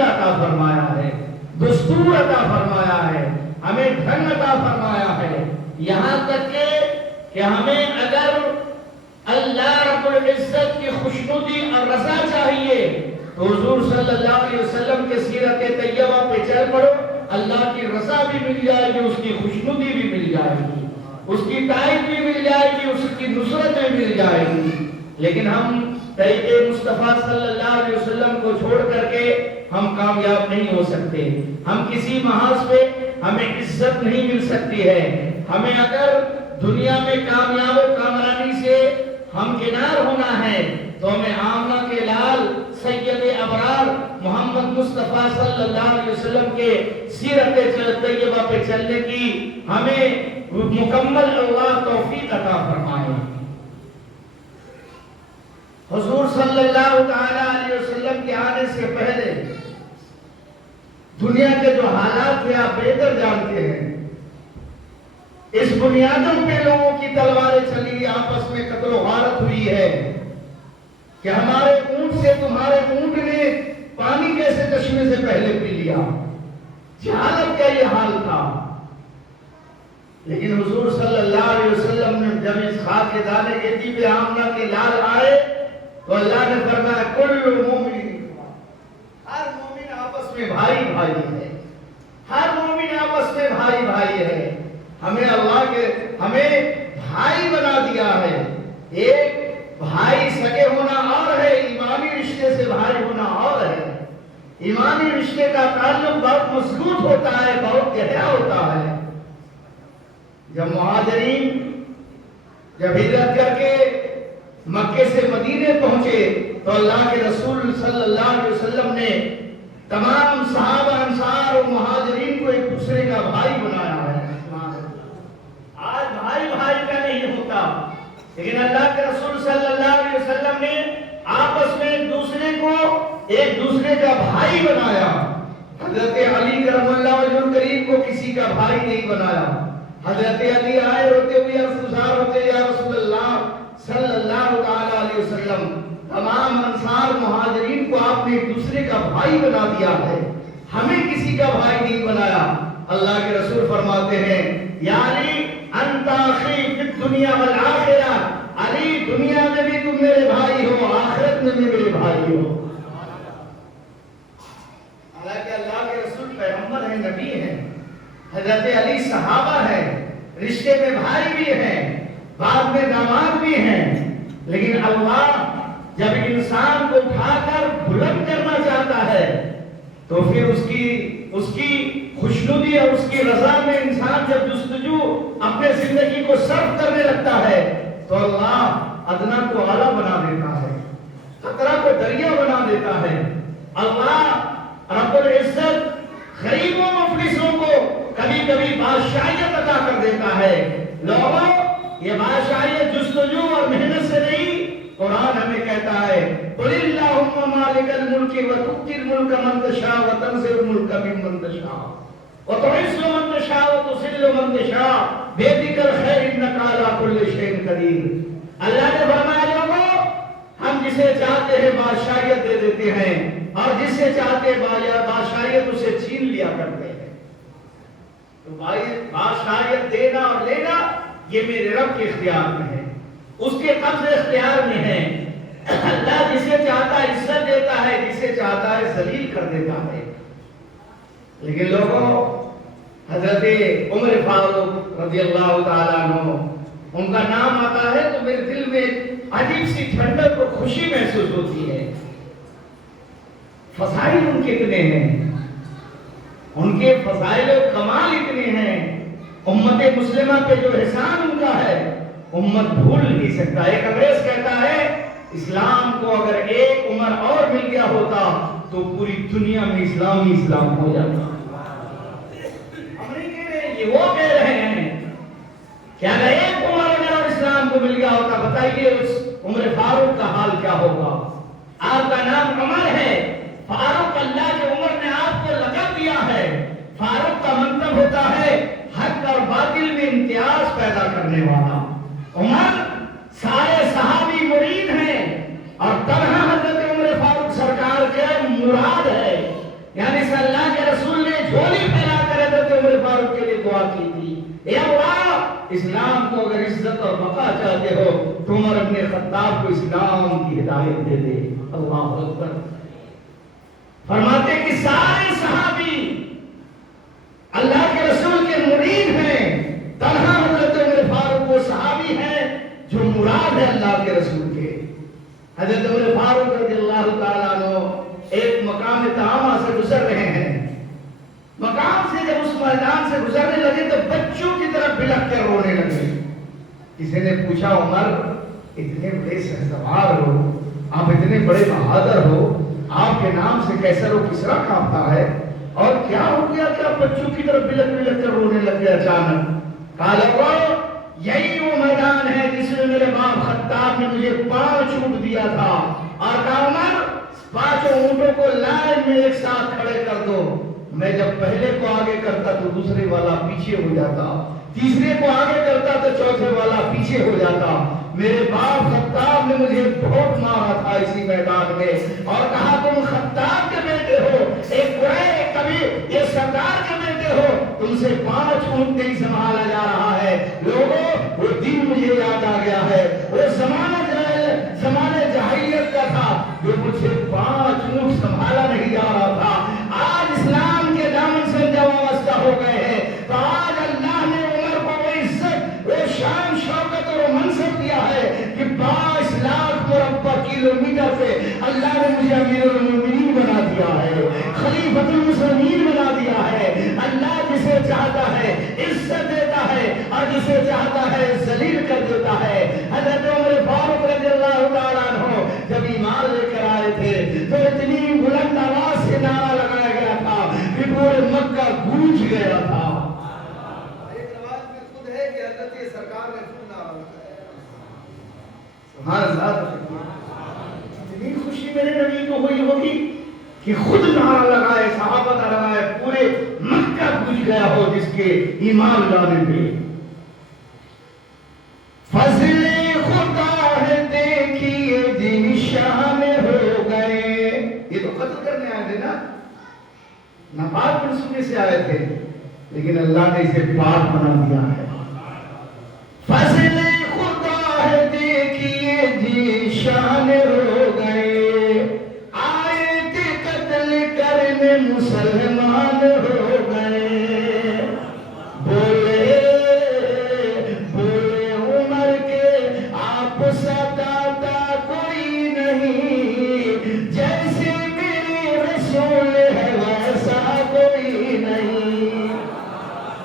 طریقہ عطا فرمایا ہے، دستور عطا فرمایا ہے، ہمیں ڈھنگ عطا فرمایا ہے، یہاں تک کہ ہمیں اگر اللہ رب العزت کی خوشنودی اور رضا چاہیے تو حضور صلی اللہ علیہ وسلم کے سیرت طیبہ پہ چل پڑو، اللہ کی رضا بھی مل جائے گی، اس کی خوشنودی بھی مل جائے گی، اس کی تائید بھی مل جائے گی، اس کی نصرت بھی مل جائے گی۔ لیکن ہم طریقے مصطفیٰ صلی اللہ علیہ وسلم کو چھوڑ کر کے ہم کامیاب نہیں ہو سکتے، ہم کسی محاذ پہ ہمیں عزت نہیں مل سکتی ہے۔ ہمیں اگر دنیا میں کامیاب و کامرانی سے ہم کنار ہونا ہے تو ہمیں آمنہ کے لال سید ابرار محمد مصطفیٰ صلی اللہ علیہ وسلم کے سیرت طیبہ پہ چلنے کی ہمیں مکمل اللہ توفیق عطا فرمائے۔ حضور صلی اللہ علیہ وسلم کے آنے سے پہلے دنیا کے جو حالات تھے آپ بہتر جانتے ہیں۔ اس بنیادوں پہ لوگوں کی تلواریں چلی، آپس میں قتل و غارت ہوئی ہے کہ ہمارے اونٹ سے تمہارے اونٹ نے پانی کیسے چشمے سے پہلے پی لیا، جہالت کا یہ حال تھا۔ لیکن حضور صلی اللہ علیہ وسلم نے جب اس خاک دانے کے طیب آمنہ کے لال آئے تو اللہ نے فرمایا کل مومن، ہر مومن آپس میں بھائی بھائی ہے، ہر مومن آپس میں بھائی بھائی ہے۔ ہمیں اللہ کے ہمیں بھائی بنا دیا ہے۔ ایک بھائی سگے ہونا اور ہے، ایمانی رشتے سے بھائی ہونا اور ہے۔ ایمانی رشتے کا تعلق بہت مضبوط ہوتا ہے، بہت گہرا ہوتا ہے۔ جب مہاجرین جب ہجرت کر کے مکے سے مدینے پہنچے تو اللہ کے رسول صلی اللہ علیہ وسلم نے تمام صحابہ انصار اور مہاجرین کو ایک دوسرے کا بھائی بنایا ہے۔ آج بھائی بھائی کا نہیں ہوتا، لیکن اللہ کے رسول صلی اللہ علیہ وسلم نے آپس میں ایک دوسرے کا بھائی بنایا۔ حضرت علی کرم اللہ وجہ کریم کو کسی کا بھائی نہیں بنایا۔ حضرت علی آئے روتے ہوئے افسوسار ہوتے، یا رسول اللہ صلی اللہ علیہ وسلم، تمام انصار مہاجرین کو آپ نے ایک دوسرے کا بھائی بنا دیا ہے، ہمیں کسی کا بھائی نہیں بنایا۔ اللہ کے رسول فرماتے ہیں یا علی انت اخی فی الدنیا والآخرہ، علی دنیا میں بھی تم میرے بھائی ہو، آخرت میں بھی میرے بھائی ہو۔ حالانکہ اللہ کے رسول پیغمبر ہیں، نبی ہیں، حضرت علی صحابہ ہیں، رشتے میں بھائی بھی ہیں، بعد میں داماد بھی ہیں، لیکن اللہ جب انسان کو اٹھا کر بلند کرنا چاہتا ہے تو پھر اس کی خوشنودی اور اس کی رضا میں انسان جب جستجو اپنے زندگی کو صرف کرنے لگتا ہے تو اللہ ادنا کو اعلیٰ بنا دیتا ہے، خطرہ کو دریا بنا دیتا ہے۔ اللہ رب العزت غریبوں مفلسوں کو کبھی کبھی بادشاہیت عطا کر دیتا ہے۔ لوگوں یہ بادشاہیت جستجو اور محنت سے نہیں، قرآن ہمیں کہتا ہے قُلِ اللَّهُمَّ مَالِكَ الْمُلْكِ وَتُؤْتِي الْمُلْكَ مَن تَشَاءُ وَتَنزِعُ الْمُلْكَ مِمَّن تَشَاءُ وَتُعِزُّ مَن تَشَاءُ وَتُذِلُّ مَن تَشَاءُ بِيَدِكَ الْخَيْرُ إِنَّكَ عَلَىٰ كُلِّ شَيْءٍ قَدِيرٌ۔ اللہ نے فرمایا لوگوں ہم جسے چاہتے ہیں بادشاہیت دے دیتے ہیں اور جسے چاہتے ہیں بادشاہیت اسے چھین لیا کرتے ہیں۔ تو بادشاہیت دینا اور لینا یہ میرے رب کے اختیار میں ہے، اس کے قبض اختیار میں ہے۔ اللہ جسے چاہتا ہے عزت دیتا ہے، جسے چاہتا ہے ذلیل کر دیتا ہے۔ لیکن لوگوں حضرت عمر فاروق رضی اللہ تعالیٰ عنہ ان کا نام آتا ہے تو میرے دل میں عجیب سی ٹھنڈک اور خوشی محسوس ہوتی ہے۔ فضائل ان کے اتنے ہیں، ان کے فضائل و کمال اتنے ہیں، امت مسلمہ پہ جو احسان ان کا ہے امت بھول نہیں سکتا۔ ایک انگریز کہتا ہے اسلام کو اگر ایک عمر اور مل گیا ہوتا تو پوری دنیا میں اسلام ہو جاتا۔ امریکہ میں یہ وہ کہہ رہے ہیں کہ اگر ایک عمر اگر اسلام کو مل گیا ہوتا، بتائیے اس عمر فاروق کا حال کیا ہوگا۔ آپ کا نام عمر ہے، فاروق اللہ کے عمر نے آپ کو لقب دیا ہے۔ فاروق کا منصب ہوتا ہے حق اور باطل میں امتیاز پیدا کرنے والا۔ عمر سارے صحابی مرید ہیں اور طلحہ حضرت عمر فاروق سرکار کے مراد ہے۔ یعنی سے اللہ کے رسول نے جھولی پھیلا کر حضرت عمر فاروق کے لیے دعا کی تھی، اے اللہ اسلام کو اگر عزت اور بقا چاہتے ہو تو عمر ابن خطاب کو اسلام کی ہدایت دے دے۔ اللہ اکبر۔ فرماتے کہ سارے صحابی اللہ کے رسول کے مرید ہیں، تنہا حضرت عمر فاروق وہ صحابی ہیں جو مراد ہے اللہ کے رسول کے۔ حضرت عمر فاروق رضی اللہ تعالیٰ عنہ ایک مقام تہامہ سے گزر رہے ہیں، مقام سے جب اس میدان سے گزرنے لگے تو بچوں کی طرف بلک کر رونے لگے۔ کسی نے پوچھا عمر اتنے بڑے سرسوار ہو، آپ اتنے بڑے بہادر ہو، آپ کے نام سے کیسر و کسرا کانپتا ہے، اور کیا ہو گیا کہ آپ بچوں کی طرف بلک بلک کر رونے لگ گئے اچانک؟ کہا یہی وہ میدان ہے جس میں میرے باپ خطاب نے مجھے 5 اونٹ دیا تھا، اور کہا عمر 5 اونٹوں کو لائن میں ایک ساتھ کھڑے کر دو، میں جب پہلے کو آگے کرتا تو دوسرے والا پیچھے ہو جاتا، تیسرے کو آگے کرتا تو چوتھے والا پیچھے ہو جاتا۔ میرے باپ خطاب نے مجھے بہت مارا تھا اسی میدان میں، اور کہا تم خطاب کے بیٹے ہو، ایک قریش کبھی یہ سردار کے بیٹے ہو، تم سے 5 اونٹ نہیں سنبھالا جا رہا ہے۔ لوگوں وہ دن مجھے یاد آ گیا ہے، وہ زمانہ جاہلیت کا تھا جو مجھ سے 5 اونٹ سنبھالا نہیں جا رہا تھا۔ آج اسلام کے دامن سے جب وابستہ ہو گئے ہیں تو آج اللہ نے عمر کو وہ عزت، وہ شان شوکت اور منصب دیا ہے کہ 22 لاکھ مربع کلومیٹر پہ اللہ نے مجھے امیر المومنین بنا دیا ہے، خلیفۃ المسلمین بنا دیا ہے۔ اللہ جسے چاہتا ہے عزت دیتا ہے اور جسے چاہتا ہے ذلیل کر دیتا ہے۔ حضرت عمر فاروق رضی اللہ تعالیٰ عنہ جب ایمان لے کر آئے تھے تو اتنی بلند آواز سے نعرہ لگایا گیا تھا کہ پورے مکہ گونج گیا تھا۔ ایک روایت میں خود ہے کہ حضرت سرکار نے خود نعرہ لگایا۔ سبحان اللہ۔ اتنی خوشی میرے نبی کو ہوئی ہوگی کہ خود نعرہ لگائے، صحابہ نعرہ لگائے، پورے مکہ گونج گیا ہو جس کے ایمان لانے پہ۔ فضل خدا ہے دیکھیے جن شان ہو گئے، یہ تو قتل کرنے آئے تھے نا، ناپاک منصوبے سے آئے تھے، لیکن اللہ نے اسے پاک بنا دیا ہے۔ فضل خدا ہے دیکھیے جن شان ہو گئے، آئے تھے قتل کرنے مسلمان ہو گئے۔ ستاتا کوئی نہیں جیسے میرے رسول ہے ویسا کوئی نہیں۔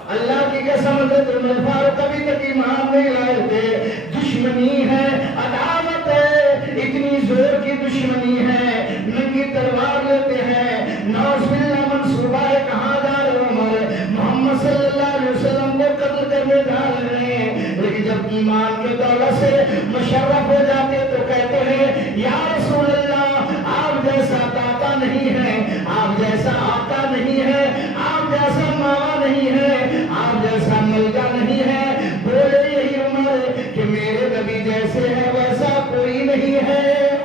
اللہ کی قسم حضرت عمر فاروق ابھی تک ایمان نہیں لائے تھے، دشمنی ہے، عداوت ہے، اتنی زور کی دشمنی ہے، ننگی تلوار لیتے ہیں، نعوذ باللہ منصوبہ ہے کہاں جا رہے عمر، محمد صلی اللہ علیہ وسلم کو قتل کرنے جا رہے ہیں، لیکن جب ایمان کے دولت سے مشرف ہو جاتے تو کہتے ہیں یا رسول اللہ آپ جیسا داتا نہیں ہے، آپ جیسا آقا نہیں ہے، آپ جیسا ماما نہیں ہے، آپ جیسا ملکہ نہیں ہے۔ بولے یہی عمر کہ میرے نبی جیسے ہے ویسا کوئی نہیں ہے۔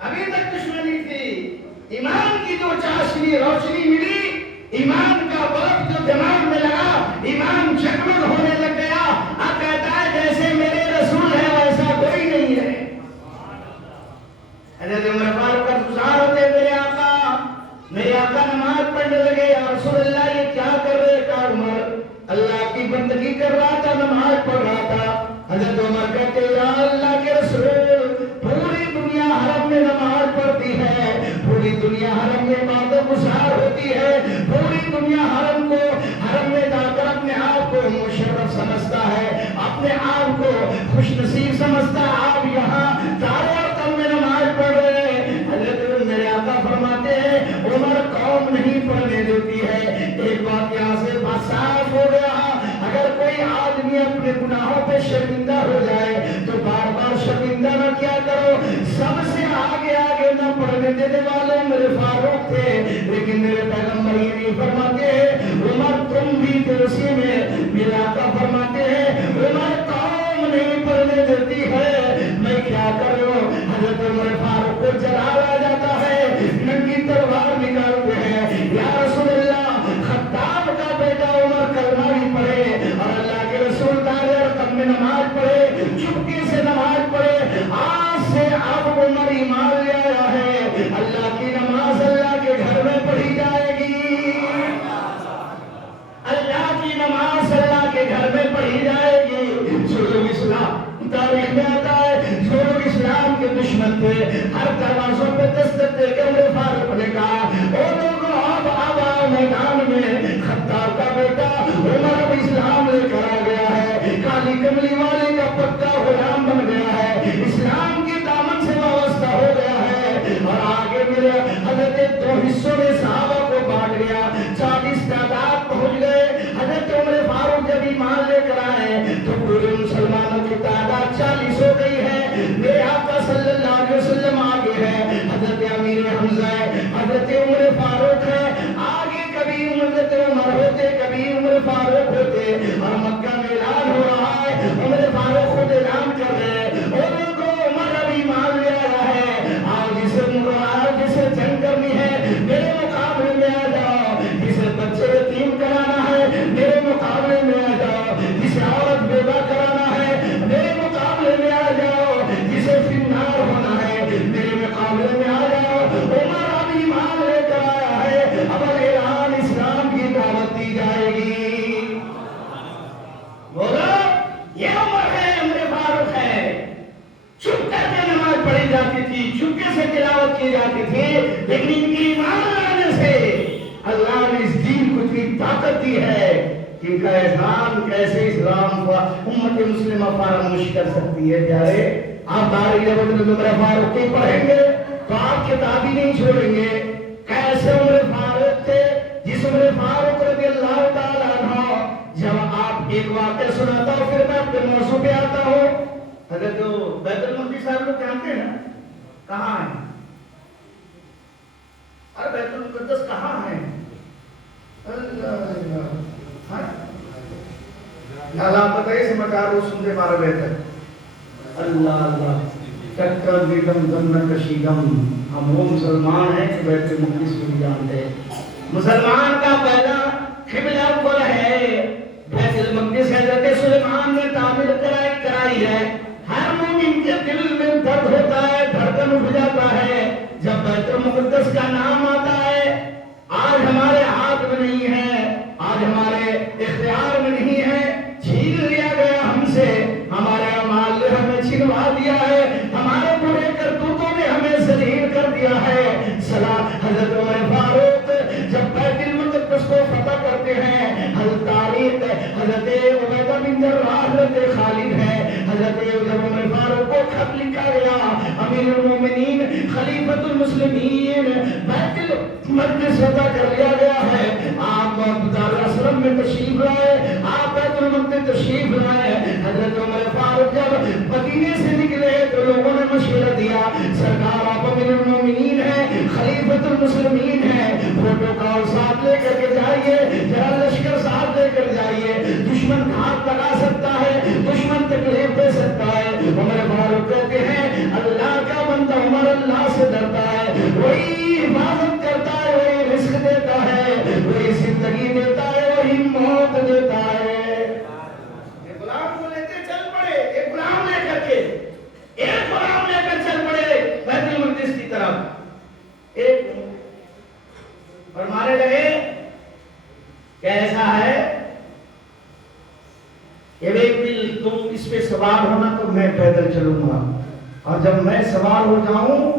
ابھی تک دشمنی تھی، ایمان کی جو چاشنی روشنی ملی، ایمان کا بلب جو دماغ میں لگا، ایمان جگمگ ہونے لگ گیا، اب کہتا ہے جیسے میرے رسول ہے ویسا کوئی نہیں ہے۔ حضرت عمر فاروق کا گزار ہوتے میرے آقا نماز پڑھنے لگے، یا رسول اللہ یہ کیا کر رہے؟ کہا عمر اللہ کی بندگی کر رہا تھا، نماز پڑھ رہا تھا۔ حضرت عمر کہتے یا اللہ کے رسول پوری دنیا حرم میں نماز پڑھتی ہے، پوری دنیا حرم میں عبادت گزار ہوتی ہے، پوری دنیا حرم میں جا کر اپنے آپ کو مشرف سمجھتا ہے، اپنے آپ کو خوش نصیب سمجھتا ہے، آپ یہاں دار وطن میں نماز پڑھ رہے ہیں۔ حضرت میرے آقا فرماتے ہیں عمر قوم نہیں پڑھنے دیتی ہے۔ ایک بات یہاں سے صاف ہو گیا، اگر کوئی آدمی اپنے گناہوں پہ شرمندہ ہو جائے تو بار بار شرمندہ نہ کیا کرو۔ سب سے آگے نہ پڑھنے دینے والے میرے فاروق تھے، لیکن میرے پیغمبر یہ نہیں فرماتے ہیں عمر تم بھی تھے اسی میں۔ میرے آقا فرماتے ہیں عمر قوم نہیں پڑھنے دیتی ہے، میں کیا کروں؟ حضرت عمر فاروق کو جلال آ جاتا ہے، ننگی تلوار نکال ان کا احسان کیسے اسلام کو امت مسلمہ فراموش کر سکتی ہے؟ پیارے آپ تاریخ عمر فاروق کی پڑھیں گے تو آپ کتاب ہی نہیں چھوڑیں گے. کیسے عمر فاروق تھے جس عمر فاروق رضی اللہ تعالیٰ عنہ، جب آپ ایک واقعہ سناتا ہوں پھر میں اپنے موضوع پہ آتا ہوں. اگر جو بیت المقدس صاحب لوگ جانتے ہیں نا کہاں ہے؟ ارے بیت المقدس کہاں ہے؟ اللہ بتائیے سمجھا رو سنتے مارا بہتر. اللہ اللہ چکر بیگم دن کشیگم. ہم وہ مسلمان ہیں کہ بیت المقدس کو بھی جانتے ہیں. مسلمان کا پہلا قبلہ اول ہے بیت المقدس. حضرت سلیمان نے تعمیر کرائی ہے. ہر مومن کے دل میں درد ہوتا ہے، دھڑکن اٹھ جاتا ہے جب بیت المقدس کا نام آتا ہے. آج ہمارے ہاتھ میں نہیں ہے، آج ہمارے اختیار میں نہیں ہے. چھین لیا گیا ہم سے، ہمارے اعمال نے ہمیں چھنوا دیا ہے، ہمارے برے کرتوتوں نے ہمیں ذلیل کر دیا ہے. سلام حضرت عمر فاروق جب بیت المقدس کو فتح کرتے ہیں، حضرت تاریخ حضرت عبیدہ بن جراح حضرت خالد ہے. حضرت عمر فاروق کو خط لکھا گیا، امیر المومنین خلیفۃ المسلمین، بیت المقدس فتح کر لیا گیا ہے. آپ دار الاسلم میں تشریف لائے، آپ بیت المقدس تشریف لائے. حضرت عمر فاروق جب مدینے سے نکلے تو لوگوں نے مشورہ دیا، سرکار آپ امیر المومنین ہیں، خلیفۃ المسلمین ہیں، پروٹوکول ساتھ لے کر کے جائیے، ذرا لشکر ساتھ لے کر جائیے. دشمن گھات لگا سکتا ہے، دشمن تکلیف دے سکتا ہے. عمر فاروق کہتے ہیں اللہ کا بندہ عمر اللہ سے ڈرتا ہے، وہی حفاظت کرتا ہے، وہی رزق دیتا ہے، وہی زندگی دیتا ہے، وہی موت دیتا ہے. ایک غلام کو لیتے چل پڑے، ایک غلام لے کر کے، ایک غلام لے کر چل پڑے بیت المقدس کی طرف. ایک فرمانے لگے کہ ایسا ہے کہ تم اس پہ سوار ہونا تو میں پیدل چلوں گا، اور جب میں سوار ہو جاؤں،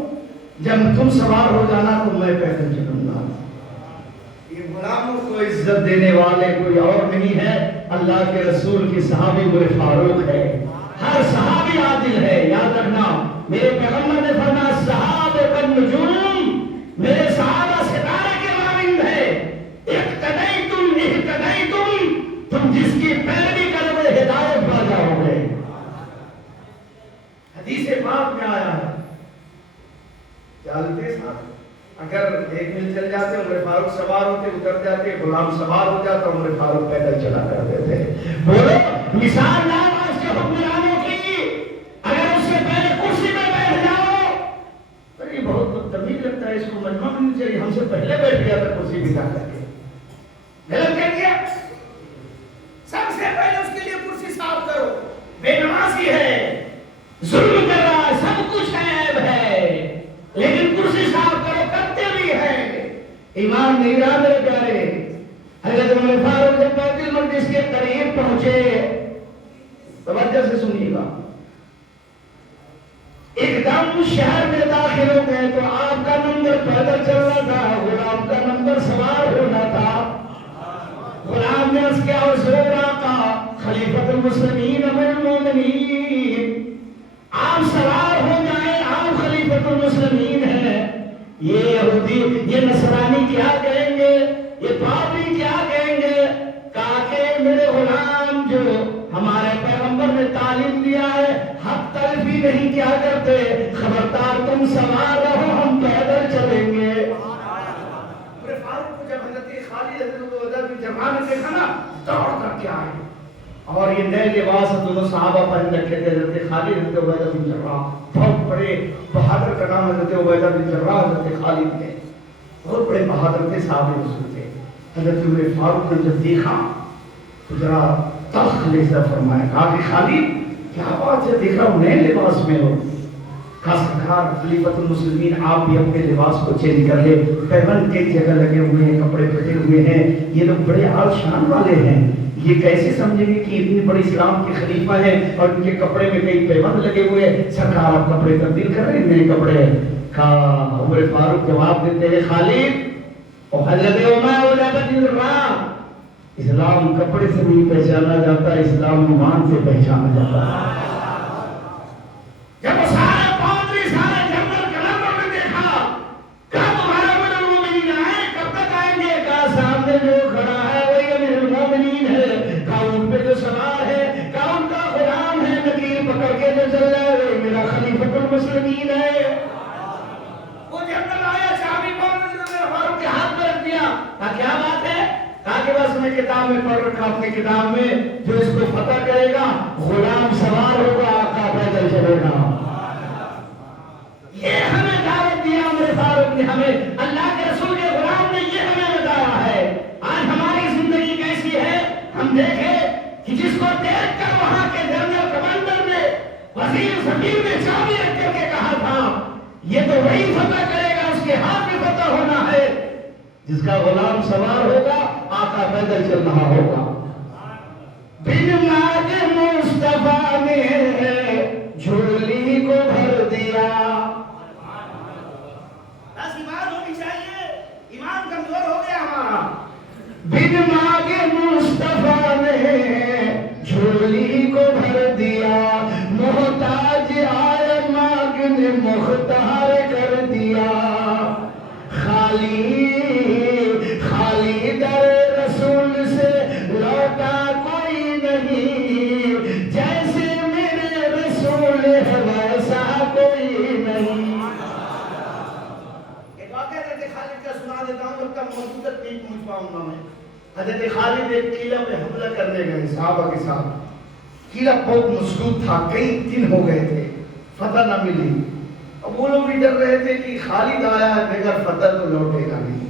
جب تم سوار ہو جانا تو میں پیدل چلوں گا. یہ غلاموں کو عزت دینے والے کوئی اور نہیں ہے، اللہ کے رسول کی صحابی عمر فاروق ہے. ہر صحابی عادل ہے، یاد رکھنا. میرے پیغمبر نے فرمایا صحابہ النجوم، میرے صحابہ ستارے کے مانند ہے. اقتدیتم، تم جس کی پیروی کرو گے ہدایت پا جاؤ گے. حدیث پاک میں آیا ہے. چلتے ساتھ اگر ایک مل چل جاتے عمر فاروق سوار ہوتے، اتر جاتے، غلام سوار ہو جاتا، عمر فاروق پیدل چلا کرتے تھے. بولو مثال نہ آج کے حکمرانوں کی، اگر اس سے پہلے کرسی میں بیٹھ جاؤ تو یہ بہت بدتمیز لگتا ہے، اس کو مجمع بھی نہیں چاہیے. ہم سے پہلے بیٹھ گیا تھا کرسی بٹھا کر کے، غلط کہہ دیا. سب سے پہلے اس کے لیے کرسی صاف کرو. بے نمازی ہے، ظلم کر رہا ہے، سب کچھ عیب ہے، لیکن کرسی صاف کرو، کرتے بھی ہیں. ایمان نہیں رہا میرے پیارے. حضرت عمر فاروق جب بیت المقدس کے قریب پہنچے، توجہ سے سنیے گا، ایک دم شہر میں داخل ہو گئے تو آپ کا نمبر پیدل چلنا تھا، غلام کا نمبر سوار ہونا تھا. غلام نے اس کے حضور آقا خلیفۃ المسلمین امیر المومنین، آپ سوار ہو جائیں، آپ خلیفۃ المسلمین ہیں. یہ یہودی، یہ نصرانی کیا کہیں گے، یہ پادری کیا کہیں گے؟ کہا کہ میرے غلام جو ہمارے پیغمبر نے تعلیم دیا ہے، حق تلفی نہیں کیا کرتے، خبردار تم سوار رہو، ہم پیدل چلیں گے. عمر فاروق کو جب حضرت خالد حضرت عبیدہ بن جراح نے دیکھا نا، دوڑ کر کے آئے، اور یہ نئے لباس دونوں صحابہ پہن رکھے تھے. حضرت خالد حضرت عبیدہ بن جراح، بہت بڑے بہادر کا نام حضرت عبیدہ بن جراح حضرت خالد تھے، بہت بڑے بہادر تھے، صحابہ رسول تھے. حضرت عمر فاروق نے جب دیکھا تو ذرا تلخ لہجہ فرمایا، کہا کہ خالد کیا بات ہے، دیکھ رہا ہوں نئے لباس میں ہو. کہا سرکار خلیفۃ المسلمین آپ بھی اپنے لباس کو چینج کر لے، پیبند کئی جگہ لگے ہوئے ہیں، کپڑے پھٹے ہوئے ہیں، یہ لوگ بڑے عال شان والے ہیں، یہ کیسے سمجھیں گے کہ اتنی بڑی اسلام کے خلیفہ ہیں اور ان کے کپڑے میں کئی پیبند لگے ہوئے ہیں. سرکار آپ کپڑے تبدیل کر رہے ہیں، نئے کپڑے. کہا عمر فاروق جواب دیتے ہیں خالد اور حضرت عمر بن جراح اسلام کپڑے سے نہیں پہچانا جاتا، اسلام ایمان سے پہچانا جاتا ہے۔ جب وہ سارے پادری سارے جنرل کمانڈر نے دیکھا کب تمہارا امیر المومنین آئے، کب تک آئیں گے؟ کہا سامنے جو کھڑا ہے وہی امیر المومنین ہے، کہا ان پہ جو سوار ہے، کہا ان کا غلام ہے، نکیر پکڑ کے جو چل رہا ہے وہی میرا خلیفۃ المسلمین ہے۔ وہ جنرل آیا، چابی فاروق کے ہاتھ میں رکھ دیا، کہا کیا بات ہے؟ کہا کہ بس میں کتاب میں پڑھ رکھا، اپنی کتاب میں جو اس کو فتح کرے گا غلام سوار ہوگا، آقا پیدل چلے گا۔ یہ ہمیں دعوت دیا میرے فاروق نے، ہمیں اللہ کے رسول کے غلام نے یہ ہمیں بتایا ہے۔ آج ہماری زندگی کیسی ہے ہم دیکھیں کہ جس کو دیکھ کر وہاں کے جنرل کمانڈر نے وزیر سفیر نے چابی رکھ کر کے کہا تھا یہ تو وہی فتح کرے گا، اس کے ہاتھ میں فتح ہونا ہے جس کا غلام سوار ہوگا، آقا پیدل چل رہا ہوگا۔ بن ماد مصطفیٰ نے جھولی کو بھر دیا۔ بس ایمان ہونی چاہیے، ایمان کمزور ہو گیا ہمارا۔ بن ماد مصطفیٰ نے جھولی کو بھر دیا، محتاج آئے ماگ نے مختار کر دیا، خالی در رسول سے لوٹا کوئی نہیں، جیسے میرے رسول ہے ویسا کوئی نہیں۔ ایک واقعہ حضرت خالد کا سنا دیتا ہوں، جب تک موجودت نہیں پہنچ پاؤں گا میں۔ حضرت خالد ایک قلعہ پہ حملہ کرنے گئے صحابہ کے ساتھ، قلعہ بہت مسدود تھا، کئی دن ہو گئے تھے، فتح نہ ملی۔ اب وہ لوگ بھی ڈر رہے تھے کہ خالد آیا ہے بغیر فتح تو لوٹے گا نہیں۔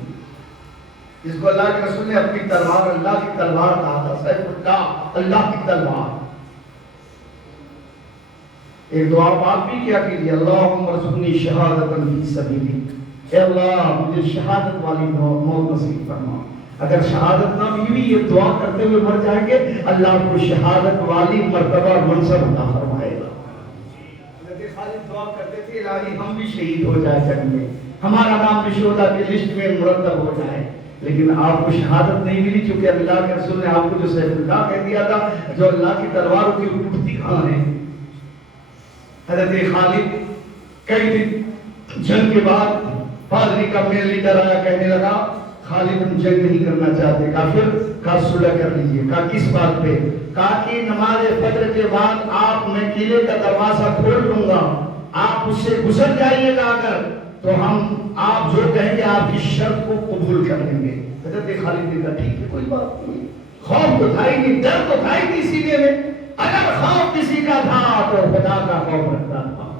جس کو اللہ کے رسول نے اپنی تلوار، اللہ کی تلوار کہا تھا، سیف اللہ، اللہ کی تلوار۔ ایک دعا آپ بھی کیا کیجیے، اللہم ارزقنی شہادۃ فی سبیلک، اے اللہ مجھے شہادت والی موت نصیب فرما۔ اگر شہادت نہ بھی ہوئی یہ دعا کرتے ہوئے مر جائیں گے، اللہ کو شہادت والی مرتبہ منصب عطا فرمائے گا۔ حضرت خالد دعا کرتے تھے الہی ہم بھی شہید ہو جائے جنگ میں، ہمارا نام بھی شہداء کی لسٹ میں مرتب ہو جائے، لیکن آپ کو شہادت نہیں ملی، چونکہ اللہ کے رسول نے آپ کو جو سیف اللہ کہہ دیا تھا، جو اللہ کی تلوار کی ٹوٹتی کہاں ہے۔ حضرت خالد کئی دن جنگ کے بعد پادری کا مین لیڈر آیا، کہنے لگا خالد ہم جنگ نہیں کرنا چاہتے، کافر کا صلح کر لیجئے۔ کہا کس بات پہ؟ کہا کہ نماز فجر کے بعد آپ میں قلعے کا دروازہ کھول دوں گا، آپ اس سے گزر جائیے گا اگر تو ہم آپ جو کہیں گے آپ کی شرط کو قبول کر لیں گے۔ حضرت خالد نے کہا ٹھیک ہے کوئی بات نہیں، خوف تو تھا ہی نہیں، ڈر تو تھا ہی نہیں سینے میں۔ اگر خوف کسی کا تھا تو خدا کا خوف رکھتا تھا،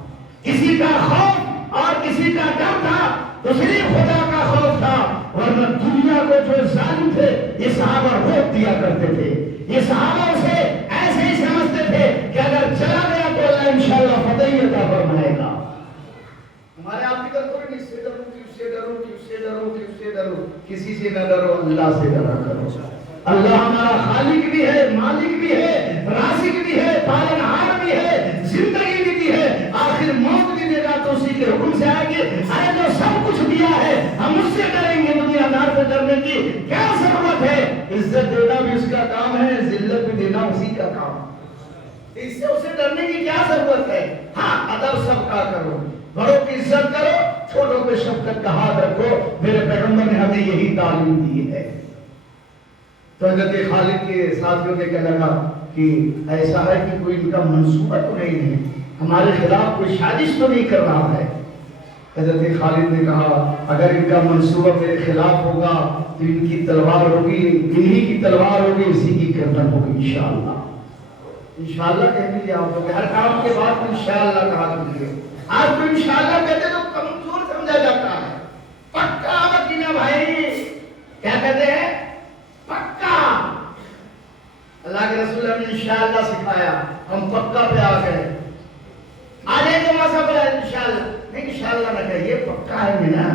کسی کا خوف اور کسی کا ڈر تھا تو صرف خدا کا خوف تھا، ورنہ دنیا کو جو ظالم تھے یہ صحابہ روک دیا کرتے تھے، یہ صحابہ اسے ایسے ہی سمجھتے تھے کہ اگر چلا گیا تو اللہ انشاءاللہ فتح ہی عطا فرمائے گا۔ ہمارے آپ کی طرف کوئی اس سے ڈرو کہ اس سے ڈرو کہ اس سے ڈرو کہ اس سے ڈرو، کسی سے نہ ڈرو، اللہ سے ڈرا کرو۔ اللہ ہمارا خالق بھی ہے، مالک بھی ہے، رازق بھی ہے، پالنہار بھی ہے، زندگی بھی دی ہے، آخر موت بھی دے گا تو اسی کے حکم سے آئیں گے۔ ارے جو سب کچھ دیا ہے ہم اس سے ڈریں گے، دنیا دار سے ڈرنے کی کیا ضرورت ہے؟ عزت دینا بھی اس کا کام ہے، ذلت بھی دینا اسی کا کام ہے، اس سے اسے ڈرنے کی کیا ضرورت ہے؟ ہاں ادب سب کا کرو، بڑوں کی عزت کرو، چھوٹوں پہ شفقت کا ہاتھ رکھو، میرے پیغمبر نے ہمیں یہی تعلیم دی ہے۔ تو حضرت خالد کے ساتھیوں نے کہا لگا کہ ایسا ہے کہ کوئی ان کا منصوبہ تو نہیں ہے، ہمارے خلاف کوئی سازش تو نہیں کر رہا ہے۔ حضرت خالد نے کہا اگر ان کا منصوبہ میرے خلاف ہوگا تو ان کی تلوار ہوگی، انہی کی تلوار ہوگی، اسی کی گردن ہوگی انشاءاللہ۔ انشاءاللہ کہہ دیجیے آپ لوگ، ہر کام کے بعد انشاءاللہ کہا دیجیے۔ آج تو انشاءاللہ کہتے تو کمزور سمجھا جاتا ہے، پکا مکینہ بھائی کیا کہتے ہیں؟ پکا۔ اللہ کے رسول نے انشاءاللہ سکھایا، ہم پکا پہ آ گئے۔ آجے تو وہاں سب انشاءاللہ نہیں، انشاءاللہ نہ کہیے، پکا ہے میں نا،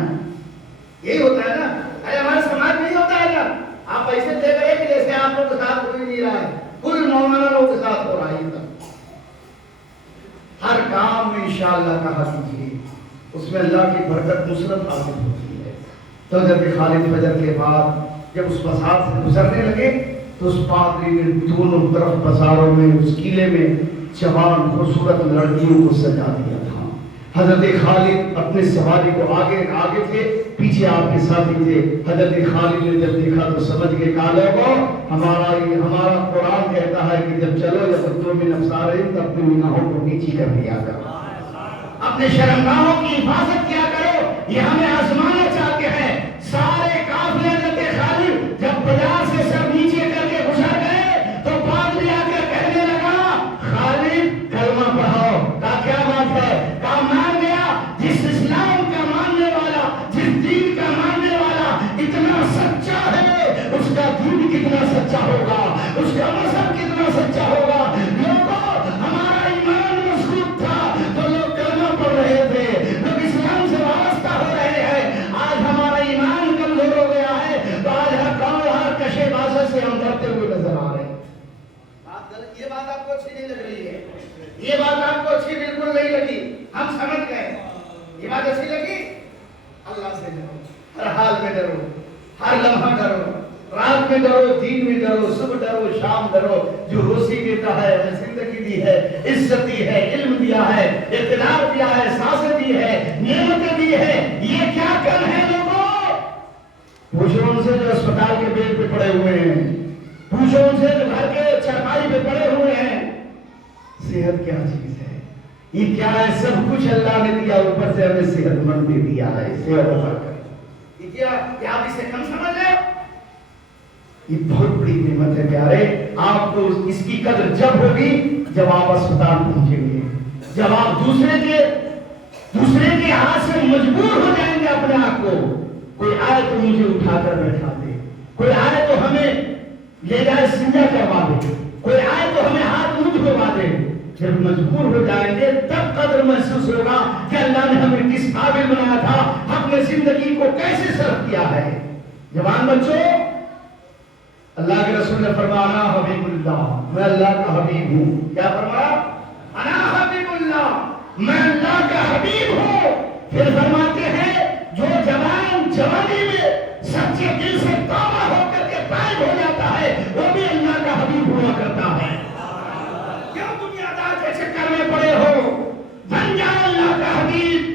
یہی ہوتا ہے نا۔ ارے ہمارا سماج نہیں ہوتا ہے نا، آپ ایسے دے گئے کہ جیسے آپ لوگ کے ساتھ کوئی نہیں رہا ہے، کل مولانا لوگ کے ساتھ ہو رہا ہے۔ ہر کام میں انشاءاللہ کہا کیجیے، اس میں اللہ کی برکت نصرت حاصل ہوتی ہے۔ تو جب خالد فجر کے بعد جب اس مسار سے گزرنے لگے تو اس پادری نے دونوں طرف بازاروں میں اس قلعے میں جوان خوبصورت لڑکیوں کو سجا دیا تھا۔ حضرت خالد اپنے سواری کو آگے تھے، پیچھے آپ کے ساتھی تھے۔ حضرت خالد نے جب دیکھا تو سمجھ گئے، کہا لوگوں ہمارا قرآن کہتا ہے کہ جب چلو یا بچوں میں نفسارے تو اپنی نگاہوں کو نیچی کر دیا کرو، اپنے شرمگاہوں کی حفاظت کیا کرو، یہ ہمیں آزمانا چاہتے ہیں۔ سارے قافلے حضرت خالد جب بازار سے سب نیچے کر کے گزر گئے تو پادری آ کر کہنے لگا، خالد کلمہ پڑھاؤ۔ کہا کیا بات ہے؟ کہا مان گیا جس اسلام کا ماننے والا، جس دین کا ماننے والا اتنا سچا ہے، اس کا دین کتنا سچا ہوگا، اس کا مذہب کتنا سچا ہوگا۔ لوگوں ہمارا ایمان مضبوط تھا تو لوگ کلمہ پڑھ رہے تھے، لوگ اسلام سے وابستہ ہو رہے ہیں۔ آج ہمارا ایمان کمزور ہو گیا ہے تو آج ہر قول ہر کشے بازے سے ہم ڈرتے ہوئے نظر آ رہے ہیں۔ یہ بات آپ کو اچھی نہیں لگ رہی ہے، یہ بات آپ کو اچھی بالکل نہیں لگی، ہم سمجھ گئے۔ یہ بات اچھی لگی؟ اللہ سے ڈرو، ہر حال میں ڈرو، ہر لمحہ ڈرو، رات میں ڈرو، دن میں ڈرو، صبح ڈرو، شام ڈرو۔ جو روزی دیتا ہے، ہمیں زندگی دی ہے، عزت دی ہے، علم دیا ہے، اقتدار دیا ہے، سانسیں دی ہے، نعمتیں دی ہے، یہ کیا کم ہے لوگوں؟ پوچھو ان سے جو اسپتال کے بیڈ پہ پڑے ہوئے ہیں، پوچھو ان سے جو گھر کے چرپائی پہ پڑے ہوئے ہیں، صحت کیا چیز ہے؟ یہ کیا ہے؟ سب کچھ اللہ نے دیا، اوپر سے ہمیں صحت مند بھی دیا ہے۔ یہ کیا آپ اسے کم سمجھ رہے ہو؟ یہ بہت بڑی نعمت ہے پیارے۔ آپ کو اس کی قدر جب ہوگی جب آپ اسپتال پہنچیں گے، جب آپ دوسرے کے ہاتھ سے مجبور ہو جائیں گے اپنے آپ کو۔ کوئی آئے تو مجھے اٹھا کر بیٹھا دے، کوئی آئے تو ہمیں لے جائے سنجا کروا دے، کوئی آئے تو ہمیں ہاتھ منہ دھلوا دے۔ جب مجبور ہو جائیں گے تب قدر محسوس ہوگا کہ اللہ نے ہمیں کس قابل بنایا تھا، ہم نے زندگی کو کیسے صرف کیا ہے۔ جوان بچوں، اللہ کے رسول نے فرمایا انا حبیب اللہ، میں اللہ کا حبیب ہوں۔ کیا فرمایا؟ انا حبیب اللہ، میں اللہ کا حبیب ہوں۔ پھر فرماتے ہیں جو جوان جوانی میں سچے دل سے توبہ ہو کر کے طائب ہو جاتا ہے وہ بھی اللہ کا حبیب ہوا کرتا ہے۔ کیوں دنیا دار کے چکر میں پڑے ہو؟ بن جاؤ اللہ کا حبیب۔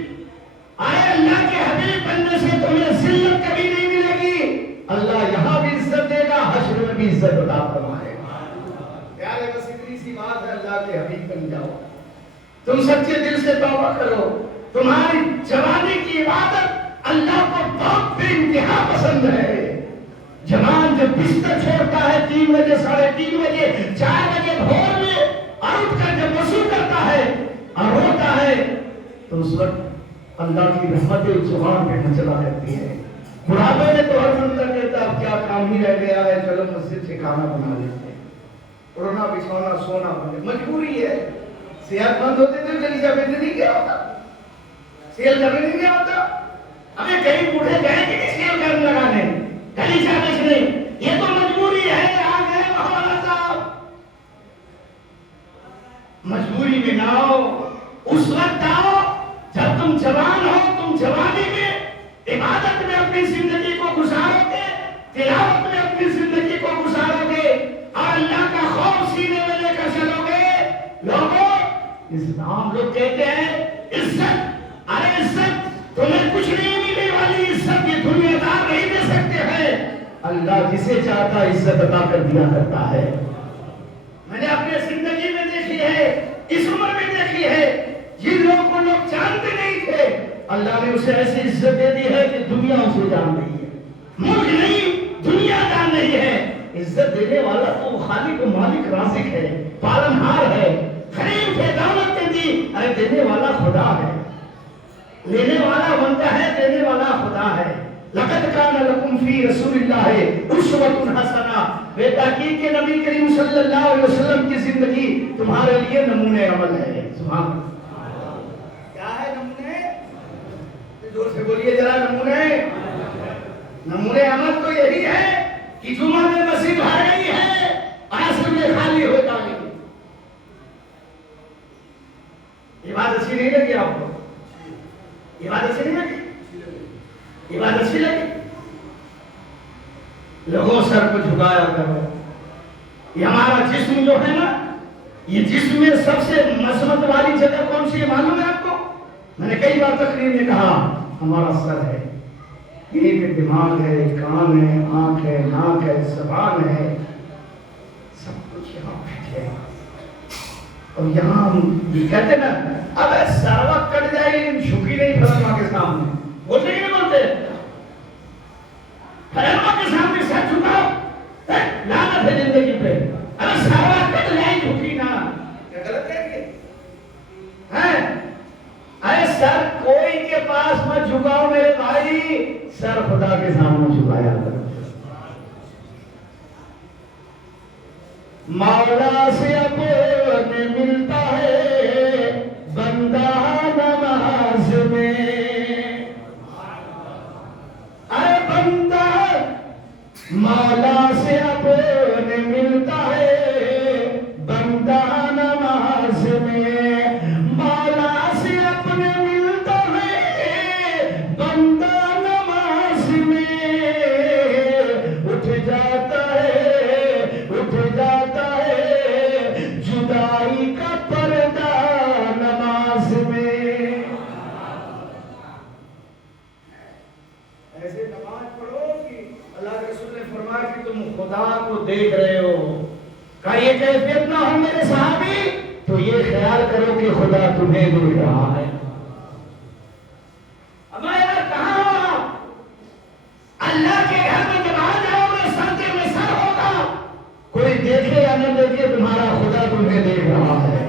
آئے اللہ کے حبیب بننے سے تمہیں ذلت کبھی نہیں ملے گی، اللہ یہاں بھی عزت دے گا، حشر میں بھی عزت عطا فرمائے گا۔ پیارے بس اتنی سی بات ہے، اللہ کے حبیب بن جاؤ، تم سچے دل سے توبہ کرو۔ تمہاری جوانی کی عبادت اللہ کو بہت بے انتہا پسند ہے۔ جوان جب بستر چھوڑتا ہے 3 بجے 3:30 بجے 4 بجے بھور میں اور اٹھ کر جب وضو کرتا ہے اور روتا ہے تو اس وقت اللہ کی رحمت اس جوان پہ نچلا کرتی ہے۔ بڑھاپے میں تو ہر بندہ کہتا اب کیا کام ہی رہ گیا ہے، چلو مسجد سے کھانا بنا لیتے ہیں، اڑنا بچھونا سونا بنے، مجبوری ہے۔ صحت مند ہوتے تو گلیچہ بیچنے نہیں کیا ہوتا، سیل کرنے نہیں کیا ہوتا۔ ہمیں کہیں بوڑھے گئے کہ نہیں سیل کرنے لگانے، گلیچہ بیچنے، یہ تو مجبوری ہے۔ آ گئے مولانا صاحب، مجبوری میں نہ آؤ، اس وقت آؤ جب تم جوان ہو، تم جوانی میں عبادت میں اپنی زندگی کو گزارو گے، تلاوت میں اپنی زندگی کو گزارو گے اور اللہ کا خوف سینے میں لے کر چلو گے۔ لوگوں اسلام لوگ کہتے ہیں عزت، ارے عزت تمہیں کچھ نہیں ملنے والی، عزت یہ دنیا دار نہیں دے سکتے ہیں، اللہ جسے چاہتا عزت عطا کر دیا کرتا ہے۔ میں نے اپنے زندگی میں دیکھی ہے، اس عمر میں دیکھی ہے، جن لوگوں کو لوگ جانتے نہیں تھے اللہ نے اسے ایسی عزت دے دی ہے کہ دنیا اسے جان رہی ہے، ملک نہیں دنیا جان رہی ہے۔ عزت دینے والا تو خالق و مالک رازق ہے، پالنہار ہے، خلیف ہے، دولت دے دی، ارے دینے والا خدا ہے، لینے والا بنتا ہے، دینے والا خدا ہے۔ لقد کان لکم فی رسول اللہ اسوۃ حسنہ، بے تحقیق کہ نبی کریم صلی اللہ علیہ وسلم کی زندگی تمہارے لیے نمونہ عمل ہے۔ سبحان اللہ، کیا ہے نمونہ؟ زور سے بولیے ذرا، نمونہ عمل تو یہی ہے کہ جمعہ میں مسجد بھر گئی ہے، عصر میں خالی ہو جائے گی۔ یہ بات اچھی نہیں لگی آپ کو؟ یہ بات اچھی نہیں لگی؟ یہ بات اچھی لگی؟ لوگوں سر کو جھکایا کرو، یہ ہمارا جسم جو ہے نا، یہ جسم میں سب سے مذمت والی جگہ کون سی ہے معلوم ہے آپ کو؟ میں نے کئی بار تقریر میں کہا ہمارا سر ہے، یہ دماغ ہے، کان ہے، آنکھ ہے، ناک ہے، زبان ہے، سب کچھ یہاں بیٹھے ہیں۔ اور یہاں ہم یہ کہتے نا اب سارا کٹ جائے لیکن جھکی نہیں فرما کے سامنے، بولتے ہی نہیں بولتے فرما کے سامنے سر جھکاؤ، لعنت ہے زندگی پہ، اب سارا کٹ جائے جھکی نہ، کیا غلط ہے یہ؟ ارے سر کوئی کے پاس مت جھکاؤ میرے بھائی، سر خدا کے سامنے جھکایا کرو۔ مولا سے اپنے ملتا ہے بندہ نماز میں، ارے بندہ مولا سے اپنے ملتا ہے بندہ نماز میں، مولا سے اپنے ملتا ہے بندہ نماز میں، اٹھ جاتا ہے جدائی کا پردہ نماز میں۔ ایسے نماز پڑھو کہ اللہ کے رسول نے فرمایا کہ تم خدا کو دیکھ رہے ہو، کہ یہ کیفیت نہ ہو میرے صحابی تو یہ خیال کرو کہ خدا تمہیں دیکھ رہا ہے۔ اب یار کہاں ہو اللہ کے گھر میں جب آ جاؤ گے سجدے میں سر ہوگا، کوئی دیکھے یا نہ دیکھے تمہارا خدا تمہیں دیکھ رہا ہے،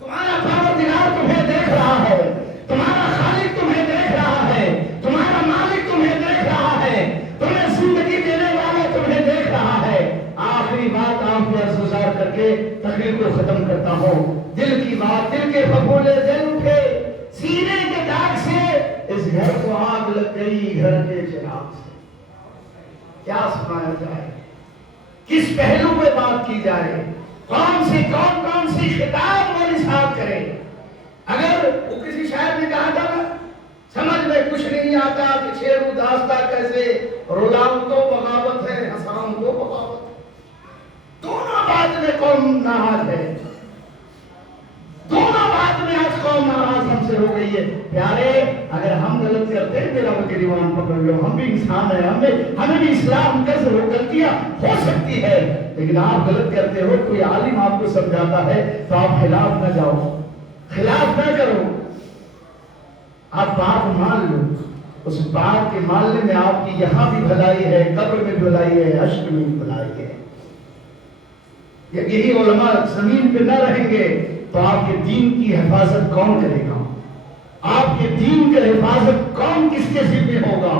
تمہارا پروردگار تمہیں دیکھ رہا ہے، تمہارا خالق تمہیں دیکھ رہا ہے، تمہارا مالک تمہیں دیکھ رہا ہے، تمہیں زندگی دینے والا تمہیں دیکھ رہا ہے۔ آخری بات آپ کو عرض کر کے تقریر کو ختم کرتا ہوں، دل کی بات، دل کے پھپھولے دل اٹھے، سینے کے داغ سے اس گھر کو آگ لگ گئی، گھر کے چراغ سے کیا سنایا جائے، کس پہلو پہ بات کی جائے، کون سی خطاب وہ نصاب کرے۔ اگر وہ کسی شاعر نے کہا تھا نا سمجھ میں کچھ نہیں آتا کہ شعر و داستہ کیسے، رلاؤں تو بغاوت ہے، ہنساؤں تو بغاوت ہے، دونوں بات میں قوم ناراض ہے، دونوں بات میں آج قوم ناراض ہم سے ہو گئی ہے۔ پیارے اگر ہم غلط کرتے ہیں میرا وہ گریبان پکڑ لو، ہم بھی انسان ہیں، ہمیں بھی اسلام کر سے غلطیاں ہو سکتی ہے، لیکن آپ غلط کرتے ہو، کوئی عالم آپ کو سمجھاتا ہے تو آپ خلاف نہ جاؤ، خلاف نہ کرو، آپ بات مان لو، اس بات کے ماننے میں آپ کی یہاں بھی بھلائی ہے، قبر میں بھلائی ہے، حشر میں بھی بھلائی ہے۔ یہی علماء زمین پہ نہ رہیں گے تو آپ کے دین کی حفاظت کون کرے گا؟ آپ کے دین کی حفاظت کون کس کے ذمہ ہوگا؟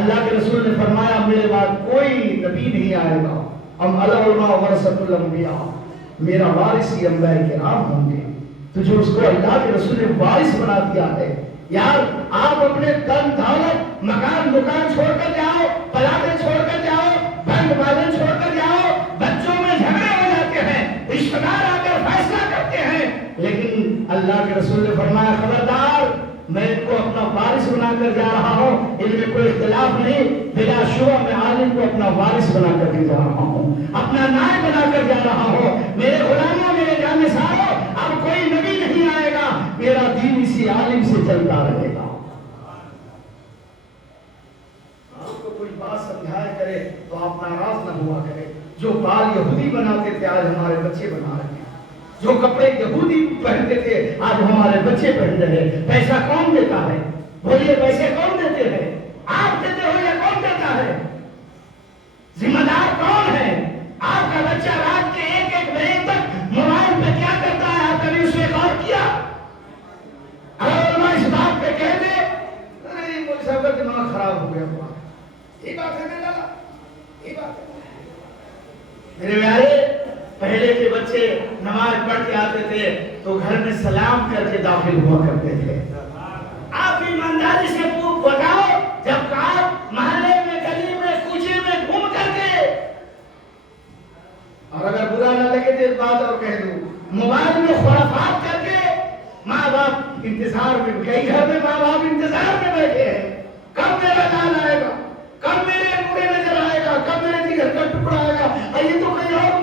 اللہ کے رسول نے فرمایا میرے بعد کوئی نبی نہیں آئے گا، ہم العلماء ورثۃ الانبیاء، میرا وارث ہی انبیاء کرام ہوں گے۔ تو جو اس کو اللہ کے رسول نے وارث بنا دیا ہے، یار آپ اپنے دن دولت مکان دکان چھوڑ کر جاؤ، پلاٹیں چھوڑ کر جاؤ، بینک بیلنس چھوڑ کر جاؤ، بچوں میں جھگڑے ہو جاتے ہیں، رشتہ دار آ کر فیصلہ کرتے ہیں، لیکن اللہ کے رسول نے فرمایا خبردار میں ان کو اپنا وارث بنا کر جا رہا ہوں، ان میں کوئی اختلاف نہیں، بلا شبہ میں عالم کو اپنا وارث بنا کر کے جا رہا ہوں، اپنا نائب بنا کر جا رہا ہوں۔ میرے غلاموں، میرے جانثاروں، اب کوئی نبی نہیں آئے گا، میرا دین اسی عالم سے چلتا رہے گا۔ آپ کو کوئی بات سمجھایا کرے تو آپ ناراض نہ ہوا کرے۔ جو بال یہودی بناتے تھے آج ہمارے بچے بنا رہے ہیں، جو کپڑے یہودی پہنتے تھے آج ہمارے بچے پہن رہے ہیں۔ پیسہ کون دیتا ہے؟ بولیے پیسے کون دیتے ہیں؟ آپ دیتے ہو یا کون دیتا ہے؟ ذمہ دار کون ہے؟ آپ کا بچہ رات کے 1-1 بجے تک موبائل پہ کیا کرتا ہے، آپ کبھی اس پہ غور کیا؟ اگر علماء اس بات پہ کہہ دے نہیں مولوی صاحب کا دماغ خراب ہو گیا، یہ بات ہے نا، یہ بات ہے میرے پیارے۔ پہلے کے بچے نماز پڑھ کے آتے تھے تو گھر میں سلام کر کے داخل ہوا کرتے تھے۔ آپ ایمانداری سے بتاؤ، جب آپ محلے میں گلی میں کوچے میں گھوم کر کے، اور اگر برا نہ لگے تو ایک بات اور کہہ دوں، موبائل میں خرافات کر کے ماں باپ انتظار میں، کئی گھر میں ماں باپ انتظار میں بیٹھے ہیں، کب میرا لال آئے گا، کب میرے بوڑھے نظر آئے گا، کب میرے جگر کا ٹکڑا آئے گا، یہ تو کئی اور